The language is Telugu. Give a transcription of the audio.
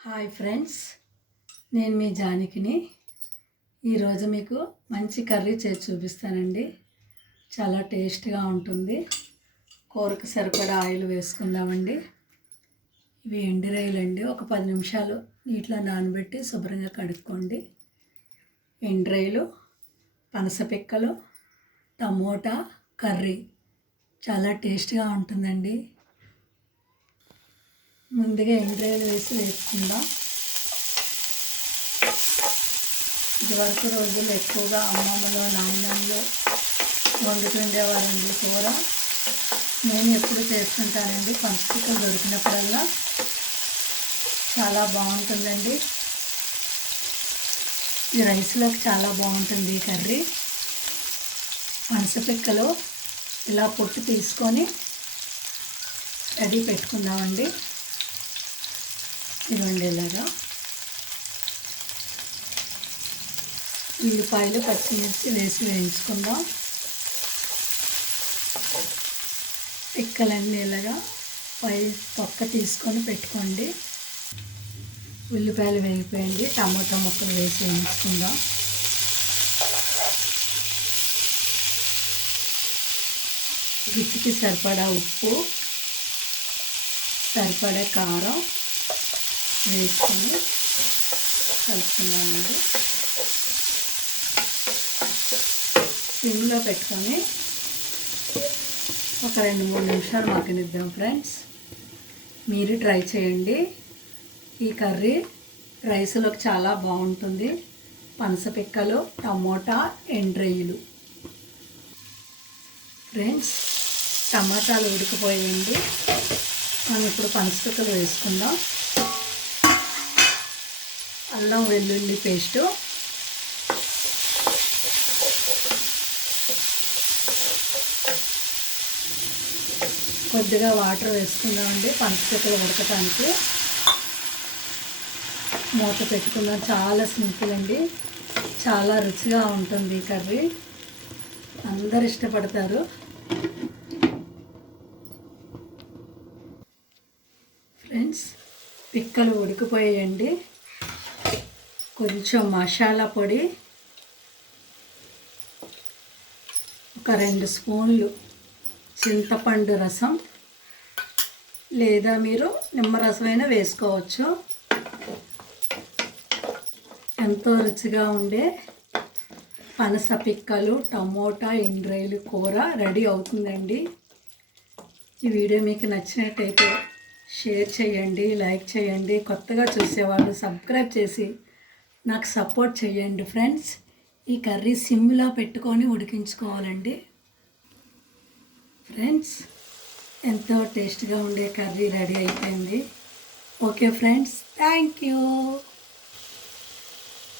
హాయ్ ఫ్రెండ్స్, నేను మీ జానకిని. ఈరోజు మీకు మంచి కర్రీ చేసి చూపిస్తానండి. చాలా టేస్ట్గా ఉంటుంది. కూరకు సరిపడా ఆయిల్ వేసుకుందామండి. ఇవి ఎండు రొయ్యలు అండి. ఒక 10 నిమిషాలు నీటిలో నానబెట్టి శుభ్రంగా కడుక్కోండి. ఎండు రొయ్యలు, పనస పిక్కలు, టమోటా కర్రీ చాలా టేస్ట్గా ఉంటుందండి. ముందుగా ఎండ్రాయిలు వేసి వేసుకుందాం. ఇదివరకు రోజుల్లో ఎక్కువగా అమ్మమ్మలు నాయనమ్మలు వండుతుండేవారండి కూర. నేను ఎప్పుడు చేస్తుంటానండి. పనసపిక్కలు దొరికినప్పుడల్లా చాలా బాగుంటుందండి. ఈ రైస్లోకి చాలా బాగుంటుంది ఈ కర్రీ. పనసపిక్కలు ఇలా పొట్టు తీసుకొని రెడీ పెట్టుకుందామండి. ఇదిగోండి ఇలాగా. ఉల్లిపాయలు, పచ్చిమిర్చి వేసి వేయించుకుందాం. పిక్కలన్నీ ఇలాగా పై తొక్క తీసుకొని పెట్టుకోండి. ఉల్లిపాయలు వేగిపోయింది. టమాటా ముక్కలు వేసి వేయించుకుందాం. రుచికి సరిపడా ఉప్పు, సరిపడా కారం వేసుకొని కలుపుకున్నామండి. సిమ్లో పెట్టుకొని ఒక 2-3 నిమిషాలు మగ్గనిద్దాం ఫ్రెండ్స్. మీరు ట్రై చేయండి. ఈ కర్రీ రైస్లోకి చాలా బాగుంటుంది. పనసపిక్కలు, టమోటా, ఎండ్రొయ్యలు. ఫ్రెండ్స్, టమాటాలు ఉడికిపోయండి. మనం ఇప్పుడు పనసపిక్కలు వేసుకుందాం. అల్లం వెల్లుల్లి పేస్టు, కొద్దిగా వాటర్ వేసుకుందామండి పనసపిక్కలు ఉడకటానికి. మూత పెట్టుకుందాం. చాలా సింపుల్ అండి. చాలా రుచిగా ఉంటుంది ఈ కర్రీ. అందరు ఇష్టపడతారు. ఫ్రెండ్స్, పిక్కలు ఉడికిపోయాయండి. కొంచెం మసాలా పొడి, ఒక 2 స్పూన్లు చింతపండు రసం, లేదా మీరు నిమ్మరసమైనా వేసుకోవచ్చు. ఎంతో రుచిగా ఉండే పనస పిక్కలు, టమోటా, ఎండ్రాయిలు కూర రెడీ అవుతుందండి. ఈ వీడియో మీకు నచ్చినట్టయితే షేర్ చేయండి, లైక్ చేయండి. కొత్తగా చూసేవాళ్ళు సబ్స్క్రైబ్ చేసి నాకు సపోర్ట్ చేయండి ఫ్రెండ్స్. ఈ కర్రీ సిమ్లో పెట్టుకొని ఉడికించుకోవాలండి. ఫ్రెండ్స్, ఎంతో టేస్ట్గా ఉండే కర్రీ రెడీ అయిపోయింది. Okay friends, thank you.